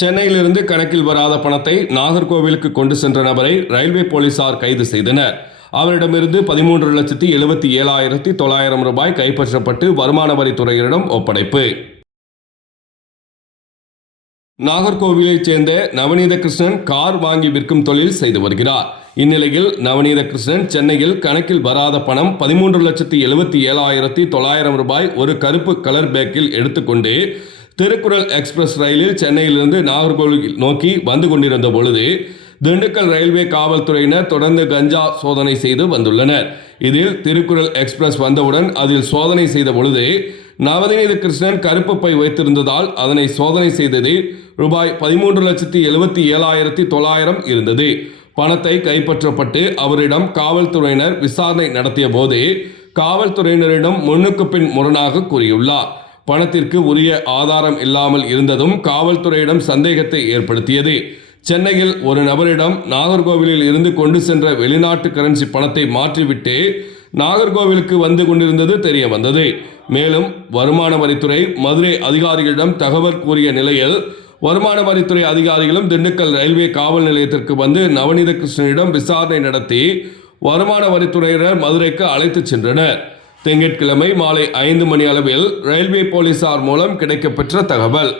சென்னையிலிருந்து கணக்கில் வராத பணத்தை நாகர்கோவிலுக்கு கொண்டு சென்ற நபரை ரயில்வே போலீசார் கைது செய்தனர். அவரிடமிருந்து பதிமூன்று லட்சத்தி எழுபத்தி ஏழாயிரத்தி தொள்ளாயிரம் ரூபாய் கைப்பற்றப்பட்டு வருமான வரித்துறையினரிடம் ஒப்படைப்பு. நாகர்கோவிலைச் சேர்ந்த நவநீத கிருஷ்ணன் கார் வாங்கி விற்கும் தொழில் செய்து வருகிறார். இந்நிலையில் நவநீத கிருஷ்ணன் சென்னையில் கணக்கில் வராத பணம் பதிமூன்று லட்சத்தி எழுபத்தி ஏழாயிரத்தி தொள்ளாயிரம் ரூபாய் ஒரு கருப்பு கலர் பேக்கில் எடுத்துக்கொண்டு திருக்குறள் எக்ஸ்பிரஸ் ரயிலில் சென்னையிலிருந்து நாகர்கோவில் நோக்கி வந்து கொண்டிருந்த பொழுது திண்டுக்கல் ரயில்வே காவல்துறையினர் தொடர்ந்து கஞ்சா சோதனை செய்து வந்துள்ளனர். இதில் திருக்குறள் எக்ஸ்பிரஸ் வந்தவுடன் அதில் சோதனை செய்த பொழுது நவநீத கிருஷ்ணன் கருப்பு பை வைத்திருந்ததால் அதனை சோதனை செய்தது ரூபாய் பதிமூன்று லட்சத்தி எழுபத்தி ஏழாயிரத்தி தொள்ளாயிரம் இருந்தது. பணத்தை கைப்பற்றப்பட்டு அவரிடம் காவல்துறையினர் விசாரணை நடத்திய போது காவல்துறையினரிடம் முன்னுக்கு பின் முரணாக கூறியுள்ளார். பணத்திற்கு உரிய ஆதாரம் இல்லாமல் இருந்ததும் காவல்துறையிடம் சந்தேகத்தை ஏற்படுத்தியது. சென்னையில் ஒரு நபரிடம் நாகர்கோவிலில் இருந்து கொண்டு சென்ற வெளிநாட்டு கரன்சி பணத்தை மாற்றிவிட்டு நாகர்கோவிலுக்கு வந்து கொண்டிருந்தது தெரிய வந்தது மேலும் வருமான வரித்துறை மதுரை அதிகாரிகளிடம் தகவல் கூறிய நிலையில் வருமான வரித்துறை அதிகாரிகளும் திண்டுக்கல் ரயில்வே காவல் நிலையத்திற்கு வந்து நவநீத கிருஷ்ணனிடம் விசாரணை நடத்தி வருமான வரித்துறையினர் மதுரைக்கு அழைத்துச் சென்றனர். திங்கட்கிழமை மாலை ஐந்து மணி அளவில் ரயில்வே போலீசார் மூலம் கிடைக்கப்பெற்ற தகவல்.